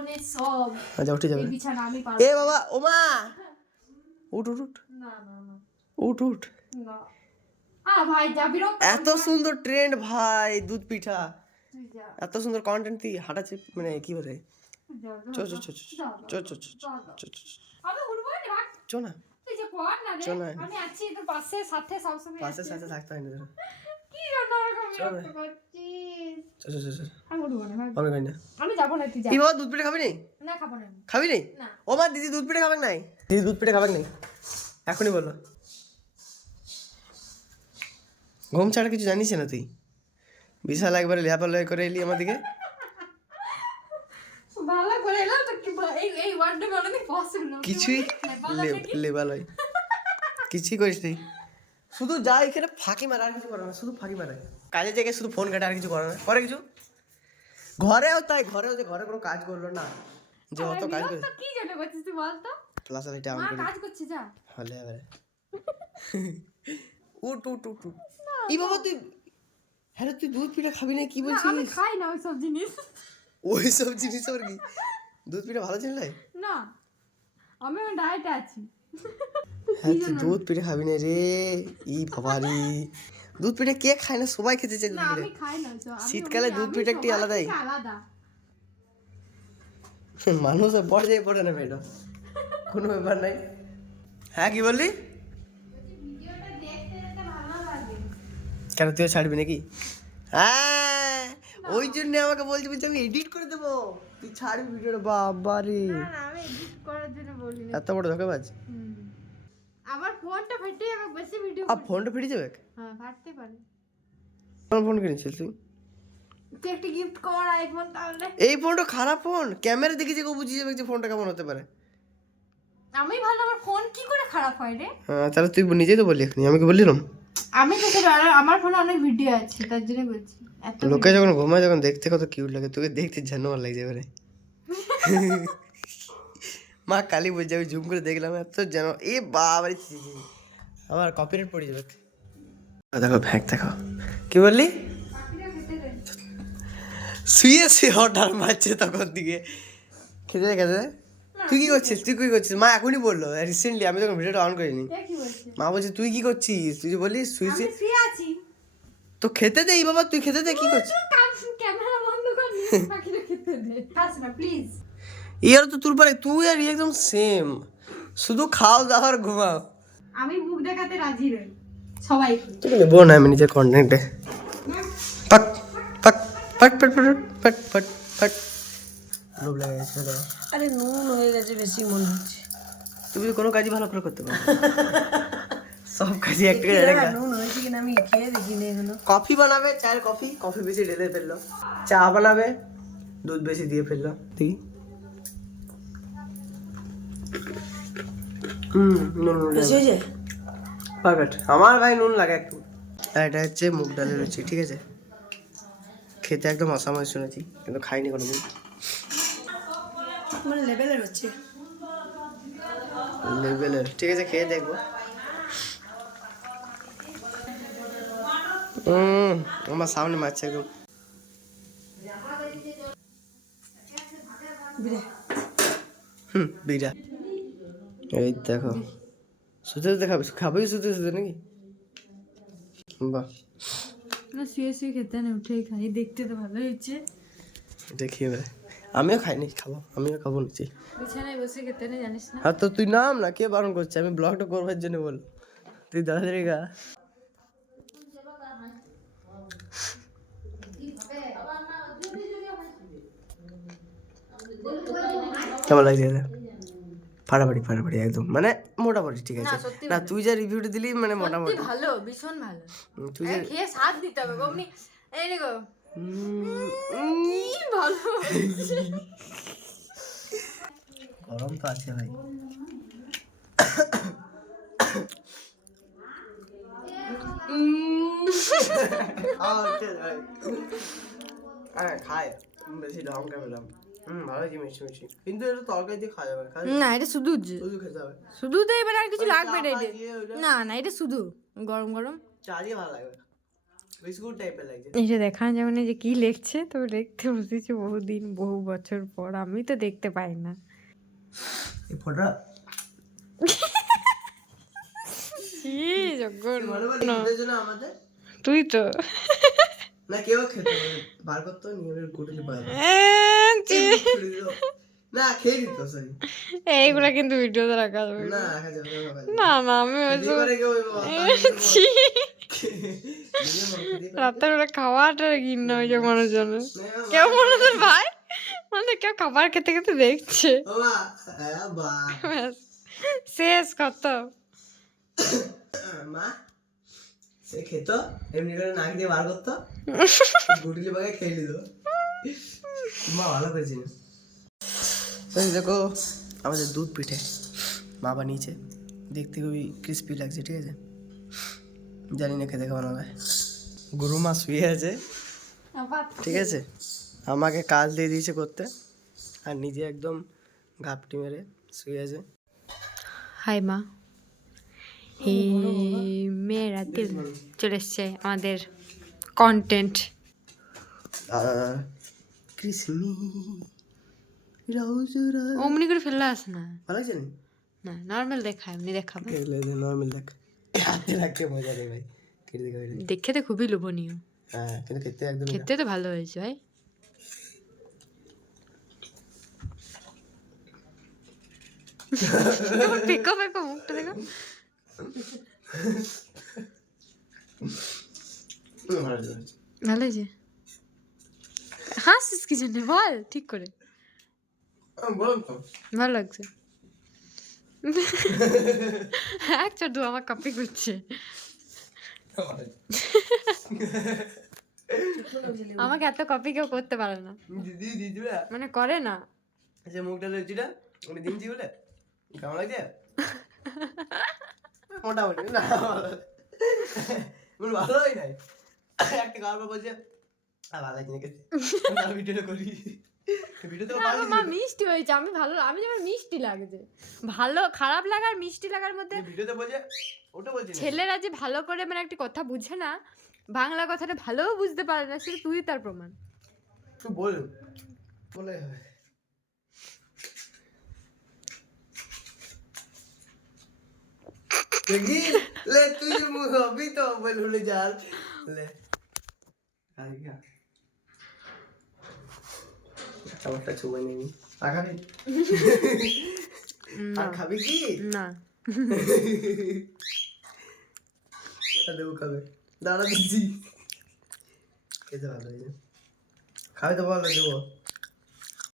জীবনের সব। আচ্ছা উঠে যাবে। এই বিছানা আমি পারবো। এ বাবা ওমা উঠ উঠ উঠ না না না উঠ উঠ। না ভাই যা বিরক্ত। এত সুন্দর ট্রেন্ড ভাই দুধ পিঠা, তুই যা এত সুন্দর কন্টেন্ট তুই হাঁটাচ্ছে মানে কি বলে যা চো চো চো চো চো চো চো চো আমি উঠবো না ভাই। চো না তুই যে পড় না রে, চল না। আমি আছি তোর পাশে সাথে সব সময় পাশে আছি। সাথে থাকতে হয় না তোর। কি জন্য এরকম চল না। বিরক্ত করছিস? চো চো চো চো আমি উঠবো না ভাই। আমি খাই না। আমি যাবো না, তুই যা। এই বাবা দুধ পিঠা খাবি নি? না খাবো না আমি। খাবি নি? না। ও মা দিদি দুধ পিঠা খাবে নাই? দিদি দুধ পিঠা খাবে নাই? এখনই বলো। ঘুম ছাড়া কিছু জানিস না তুই? বিশাল একবারে ল্যাপালয় করে এলি আমার দিকে। ভালো করে এলাম তো কি এই ওয়ার্ডটা বানানো পসিবল না। কিছুই লেবালয় কিছুই করিস তুই, শুধু যা এখানে ফাঁকি মারা আর কিছু করে না, শুধু ফাঁকি মারে। কাজে জায়গায় শুধু ফোন কাটে আর কিছু করে না, করে কিছু। ঘরেও তাই, ঘরেও যে ঘরে কোনো কাজ করলো না, যে অত কাজ করে। কি জন্য করছিস তুই বল তো? প্লাস লাইট অন মা করে কাজ করছে যা। হলে এবারে উঠ উঠ উঠ উঠ। এই বাবা তুই, হ্যাঁ তুই দুধ পিঠা খাবি না কি না, আমি বলছিস? খাই না ওই সব জিনিস। ওই সব জিনিস আবার কি? দুধ পিঠা ভালো ছিল নাই? না আমি ডায়েটে আছি। হ্যাঁ তুই দুধ পিঠা খাবি না রে। ই বাবা রে, দুধ পিঠা কে খায় না? সবাই খেতে চায় দুধ না পিঠা। আমি খাই না তো। শীতকালে দুধ পিঠা একটি আলাদাই। আলাদা। মানুষ পর্যায়ে পড়ে না এটা, কোনো ব্যাপার নাই। হ্যাঁ কি বললি? ভিডিওটা দেখতে দেখতে ভালো লাগে। কেন তুইও ছাড়বি নাকি? হ্যাঁ ওই জন্য আমাকে বলছি আমি এডিট করে দেবো, তুই ছাড়বি ভিডিওটা। বাবা রে, না না আমি এডিট করার জন্য বলি না। এত বড় ধোকাবাজ। আমার ফোনটা ফেটে যাবে বেশি ভিডিও। আর ফোনটা ফেটে যাবে? হ্যাঁ ফাটতে পারে। কোন ফোন কিনেছিস তুই? তুই একটা গিফট কর আইফোন তাহলে। এই ফোনটা খারাপ ফোন, ক্যামেরা দেখে যে কেউ বুঝিয়ে যাবে যে ফোনটা কেমন হতে পারে। আমি ভালো, আমার ফোন কি করে খারাপ হয় রে? হ্যাঁ তাহলে তুই নিজেই তো বললি, এখনই আমি কি বললাম? আমি তোকে আমার ফোনে অনেক ভিডিও আছে তার জন্য বলছি। এত লোকে যখন ঘুমায় যখন দেখতে কত কিউট লাগে, তোকে দেখতে জানোয়ার লাগছে এবারে। মা কালী বলছে, আমি জুম করে দেখলাম এত যেন এ বাবা, আবার কপিরাইট পড়ে যাবে। দেখো ভ্যাক দেখো, কি বললি? শুয়ে শুয়ে অর্ডার মারছে তখন দিকে খেতে খেতে। তুই কি করছিস? তুই কি করছিস? মা এখনই বললো রিসেন্টলি, আমি তখন ভিডিওটা অন করিনি। কি বলছিস? মা বলছে তুই কি করছিস? তুই যে বললি শুয়েছি আমি শুয়ে আছি। তো খেতে দে। এই বাবা তুই খেতে দে, কি করছিস? ক্যামেরা বন্ধ কর, পাখিটা খেতে দে। খাস না প্লিজ। ইয়ার তো তোর পরে তুই আর একদম সেম, শুধু খাও দাও আর ঘুমাও। আমি মুখ দেখাতে রাজি নই সবাইকে। তুই নেবো না আমি নিজের কন্টেন্টে। পাক পাক পাক পাক পাক পাক পাক পাক। লোভ লাগে গেছে। আরে নুন হয়ে গেছে বেশি মনে হচ্ছে। তুমি কোনো কাজই ভালো করে করতে পারো, সব কাজই একটা জায়গা। নুন হয়েছে কিনা আমি খেয়ে দেখিনি এখনো। কফি বানাবে, চায়ের কফি, কফি বেশি ঢেলে ফেললো। চা বানাবে, দুধ বেশি দিয়ে ফেললো। তুই নুন বেশি হয়েছে? পারফেক্ট। আমার ভাই নুন লাগে একটু। আর এটা হচ্ছে মুগ ডালের লুচি, ঠিক আছে? খেতে একদম অসামান্য শুনেছি, কিন্তু খাইনি কোনোদিন। মানে লেভেলের হচ্ছে। লেভেলের, ঠিক আছে খেয়ে দেখবো। আমার সামনে মারছে একদম। বিরা এই দেখো, শুতে শুতে খাবে, খাবেই শুতে শুতে নাকি? বাহ, না শুয়ে শুয়ে খেতে না, উঠেই খাই। দেখতে তো ভালো হয়েছে। দেখি এবার। আমিও খাইনি, খাবো, আমিও খাবো নিচ্ছি। বিছানায় বসে খেতে না, জানিস না? হ্যাঁ তো তুই নাম না, কে বারণ করছে? আমি ব্লগটা করবার জন্য বল, তুই দাদাদের গা। কেমন লাগছে? ফাটাফাটি ফাটাফাটি একদম, মানে মোটামুটি ঠিক আছে। না তুই যা রিভিউটা দিলি মানে মোটামুটি ভালো, ভীষণ ভালো। তুই যে খেয়ে স্বাদ দিতে হবে বমনি। এই দেখো ভালো। গরম তো আছে ভাই। খায় বেশি লঙ্কা পেলাম। ভালো হয়েছে, মিষ্টি মিষ্টি, কিন্তু এটা তরকারি দিয়ে খাওয়া যাবে না এটা শুধু শুধু খেতে হবে। শুধু তো এবার আর কিছু লাগবে না। এটা না না, এটা শুধু গরম গরম চা দিয়ে ভালো লাগবে। বিস্কুট টাইপের লাগছে। এটা দেখানো যাবে না যে কি লিখছে, তো লিখতে বসেছে বহুদিন বহু বছর পর, আমি তো দেখতে পাই না। এই ফটোটা ছি, জঘন্য। মনে বলি ঈদের জন্য আমাদের তুই তো না কেউ খেতে বার করতো নিয়ে গুটলি পায় ছি। না খেয়ে দিত সরি এইগুলা কিন্তু ভিডিওতে রাখা যাবে না রাখা যাবে না রাখা যাবে না। না আমি যদি করে কেউ ছি, রাতের বেলা খাওয়াটা ঘৃণা হয়ে যায় মানুষজনের। কেউ মানুষের ভাই মানে কেউ খাবার খেতে খেতে দেখছে, বাবা হ্যাঁ বা ব্যাস, শেষ কত। মা সে খেত এমনি করে নাক দিয়ে বার করতো গুটলি পাকে খেয়ে নিত মা ভালো করেছিল। দেখো আমাদের দুধ পিঠে মা বানিয়েছে, দেখতে খুবই ক্রিস্পি লাগছে, ঠিক আছে, জানি না খেতে কেমন হবে। গুরু মা শুয়ে আছে, ঠিক আছে, আমাকে কাজ দিয়ে দিয়েছে করতে, আর নিজে একদম ঘাপটি মেরে শুয়ে আছে। হাই মা, হে মেয়েরা দিল, চলে এসছে আমাদের কন্টেন্ট। কৃষ্ণী অমনি করে ফেললে আসে না, ভালো লাগছে না নর্মাল দেখা, এমনি দেখাবো। নর্মাল দেখ হাতে রাখতে মজা নেই ভাই, কেটে দেখে দেখে তো খুবই লোভনীয়, হ্যাঁ কিন্তু খেতে একদম খেতে তো ভালো হয়েছে ভাই। দেখো দেখো মুখটা দেখো, ভালো লাগছে। ভালো হয়েছে। হাসিস কি জন্য বল ঠিক করে, বলুন তো ভালো লাগছে। একটা দু আমার কপি করছে, আমাকে এত কপি কেউ করতে পারে না, দিদি দিদি মানে করে না। যে মুখটা লুচিটা উনি দিনছি বলে কেমন লাগছে মোটামুটি না ভালো হয় নাই একটা গল্প বলছে ভালো লাগছে না খেতে ভিডিওটা করি ভিডিওতে মা মিষ্টি হয়েছে, আমি ভালো, আমি যেমন মিষ্টি লাগছে, ভালো খারাপ লাগার মিষ্টি লাগার মধ্যে। ভিডিওতে বলছে ওটা বলছি ছেলেরা যে ভালো করে মানে একটা কথা বুঝে না, বাংলা কথাটা ভালোও বুঝতে পারে না, সেটা তুই তার প্রমাণ। তুই বল বলে হবে দেখি ले तुझे मुंह अभी तो बोलने जा ले खाई क्या टमाटर छुए नहीं आखा भी না আর খাবি কি না, দেবো খাবে দাঁড়া দিচ্ছি খেতে ভালো হয়েছে খাবে তো ভালো দেবো